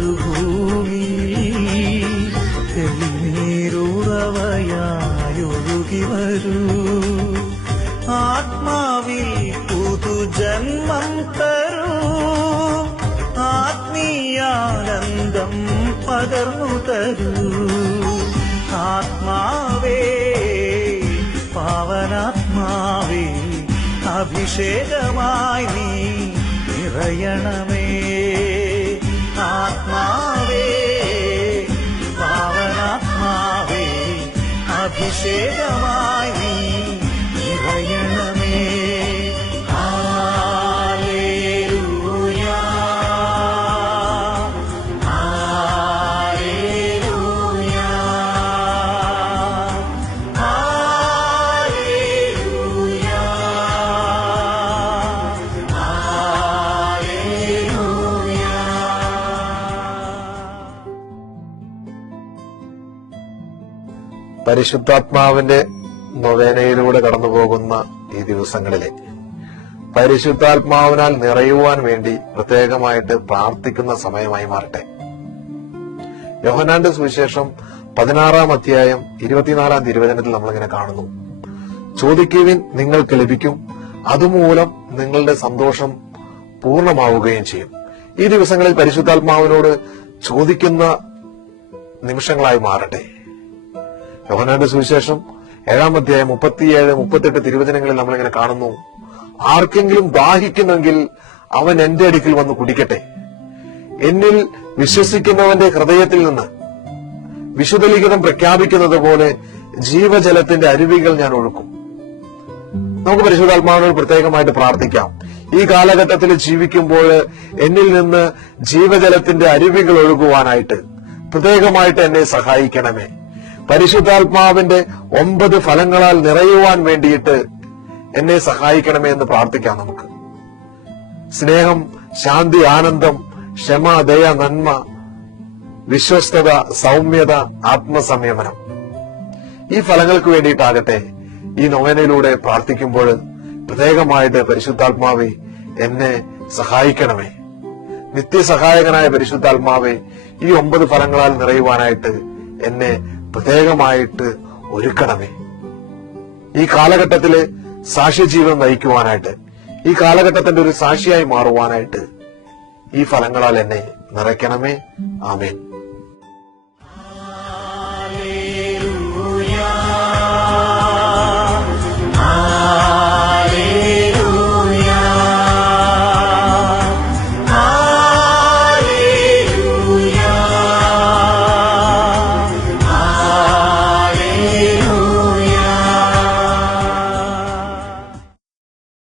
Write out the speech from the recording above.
മരുഭൂമി തെളിനീരുറവയായൊഴുകി വരൂ. ആത്മാവിൽ പുതുജന്മം തരൂ. ആത്മീയാനന്ദം പകർന്നു തരൂ. ആത്മാവേ, പാവനാത്മാവേ, അഭിഷേകമായി നീ നിറയണമേ. ആത്മാവേ, പാവനാത്മാവേ, അഭിഷേകമായി നീ നിറയണമേ. പരിശുദ്ധാത്മാവിന്റെ നൊവേനയിലൂടെ കടന്നുപോകുന്ന ഈ ദിവസങ്ങളിലെ പരിശുദ്ധാത്മാവിനാൽ നിറയുവാൻ വേണ്ടി പ്രത്യേകമായിട്ട് പ്രാർത്ഥിക്കുന്ന സമയമായി മാറട്ടെ. യോഹന്നാന്റെ സുവിശേഷം 16-ാം അധ്യായം 24-ാം തിരുവചനത്തിൽ നമ്മളിങ്ങനെ കാണുന്നു, ചോദിക്കുവിൻ നിങ്ങൾക്ക് ലഭിക്കും, അതുമൂലം നിങ്ങളുടെ സന്തോഷം പൂർണ്ണമാവുകയും ചെയ്യും. ഈ ദിവസങ്ങളിൽ പരിശുദ്ധാത്മാവിനോട് ചോദിക്കുന്ന നിമിഷങ്ങളായി മാറട്ടെ. യോഹന്നാന്റെ സുവിശേഷം 7-ാം അധ്യായം 37-38 തിരുവചനങ്ങളിൽ നമ്മളിങ്ങനെ കാണുന്നു, ആർക്കെങ്കിലും ദാഹിക്കുന്നെങ്കിൽ അവൻ എന്റെ അടുക്കൽ വന്ന് കുടിക്കട്ടെ. എന്നിൽ വിശ്വസിക്കുന്നവന്റെ ഹൃദയത്തിൽ നിന്ന് വിശുദ്ധ ലിഖിതം പ്രഖ്യാപിക്കുന്നത് പോലെ ജീവജലത്തിന്റെ അരുവികൾ ഞാൻ ഒഴുക്കും. നമുക്ക് പരിശുദ്ധാത്മാവിനോട് പ്രത്യേകമായിട്ട് പ്രാർത്ഥിക്കാം. ഈ കാലഘട്ടത്തിൽ ജീവിക്കുമ്പോൾ എന്നിൽ നിന്ന് ജീവജലത്തിന്റെ അരുവികൾ ഒഴുകുവാനായിട്ട് പ്രത്യേകമായിട്ട് എന്നെ സഹായിക്കണമേ. പരിശുദ്ധാത്മാവിന്റെ 9 ഫലങ്ങളാൽ നിറയുവാൻ വേണ്ടിയിട്ട് എന്നെ സഹായിക്കണമേ എന്ന് പ്രാർത്ഥിക്കാം. നമുക്ക് സ്നേഹം, ശാന്തി, ആനന്ദം, ക്ഷമ, ദയ, നന്മ, വിശ്വസ്തത, സൗമ്യത, ആത്മസംയമനം, ഈ ഫലങ്ങൾക്ക് വേണ്ടിയിട്ടാകട്ടെ ഈ നൊവേനയിലൂടെ പ്രാർത്ഥിക്കുമ്പോൾ പ്രത്യേകമായിട്ട് പരിശുദ്ധാത്മാവെ എന്നെ സഹായിക്കണമേ. നിത്യസഹായകനായ പരിശുദ്ധാത്മാവെ ഈ 9 ഫലങ്ങളാൽ നിറയുവാനായിട്ട് എന്നെ പ്രത്യേകമായിട്ട് ഒരുക്കണമേ. ഈ കാലഘട്ടത്തില് സാക്ഷ്യജീവൻ നയിക്കുവാനായിട്ട്, ഈ കാലഘട്ടത്തിന്റെ ഒരു സാക്ഷിയായി മാറുവാനായിട്ട് ഈ ഫലങ്ങളാൽ എന്നെ നിറയ്ക്കണമേ. ആമേൻ.